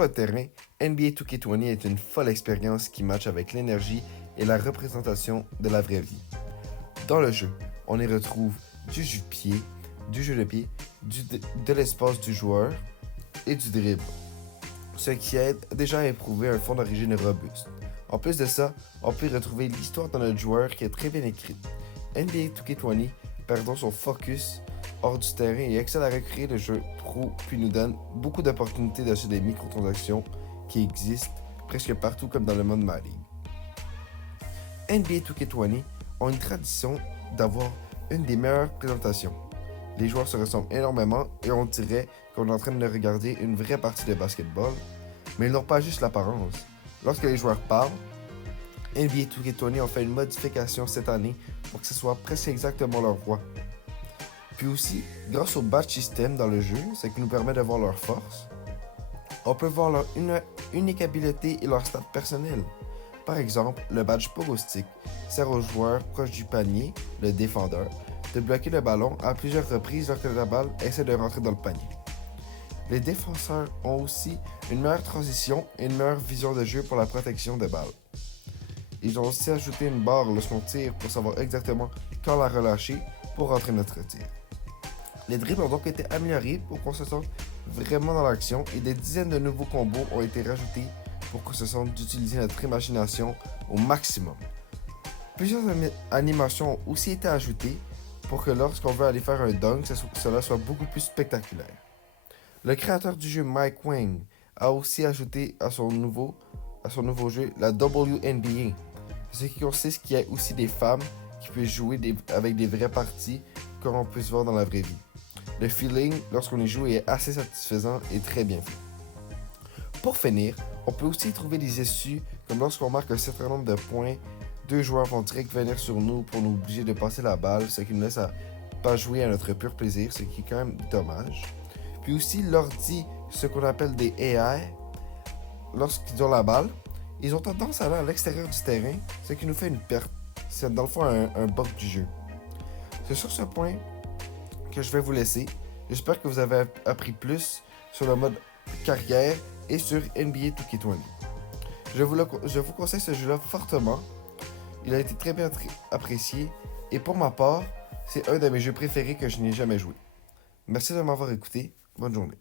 Sur le terrain, NBA 2K20 est une folle expérience qui matche avec l'énergie et la représentation de la vraie vie. Dans le jeu, on y retrouve du jeu de pied, de l'espace du joueur et du dribble, ce qui aide déjà à éprouver un fond d'origine robuste. En plus de ça, on peut y retrouver l'histoire de notre joueur qui est très bien écrite. NBA 2K20 perd donc son focus hors du terrain et excelle à recréer le jeu pro puis nous donne beaucoup d'opportunités d'acheter des microtransactions qui existent presque partout comme dans le monde Madden. NBA 2K20 ont une tradition d'avoir une des meilleures présentations. Les joueurs se ressemblent énormément et on dirait qu'on est en train de regarder une vraie partie de basketball, mais ils n'ont pas juste l'apparence. Lorsque les joueurs parlent, NBA 2K20 ont fait une modification cette année pour que ce soit presque exactement leur voix. Puis aussi, grâce au badge system dans le jeu, ce qui nous permet de voir leurs forces, on peut voir leur unique habileté et leur stats personnels. Par exemple, le badge Pogo Stick sert aux joueurs proches du panier, le défendeur, de bloquer le ballon à plusieurs reprises lorsque la balle essaie de rentrer dans le panier. Les défenseurs ont aussi une meilleure transition et une meilleure vision de jeu pour la protection des balles. Ils ont aussi ajouté une barre lorsqu'on tire pour savoir exactement quand la relâcher pour rentrer notre tir. Les dribbles ont donc été améliorés pour qu'on se sente vraiment dans l'action et des dizaines de nouveaux combos ont été rajoutés pour qu'on se sente d'utiliser notre imagination au maximum. Plusieurs animations ont aussi été ajoutées pour que lorsqu'on veut aller faire un dunk, cela soit beaucoup plus spectaculaire. Le créateur du jeu Mike Wang a aussi ajouté à son nouveau jeu la WNBA, ce qui consiste qu'il y ait aussi des femmes qui puissent jouer avec des vraies parties comme on peut se voir dans la vraie vie. Le feeling lorsqu'on y joue est assez satisfaisant et très bien fait. Pour finir, on peut aussi trouver des issues comme lorsqu'on marque un certain nombre de points, deux joueurs vont direct venir sur nous pour nous obliger de passer la balle, ce qui nous laisse à pas jouer à notre pur plaisir, ce qui est quand même dommage. Puis aussi l'ordi, ce qu'on appelle des AI, lorsqu'ils ont la balle, ils ont tendance à aller à l'extérieur du terrain, ce qui nous fait une perte. C'est dans le fond un bug du jeu. C'est sur ce point que je vais vous laisser. J'espère que vous avez appris plus sur le mode carrière et sur NBA 2K20. Je vous conseille ce jeu-là fortement. Il a été très bien apprécié et pour ma part, c'est un de mes jeux préférés que je n'ai jamais joué. Merci de m'avoir écouté. Bonne journée.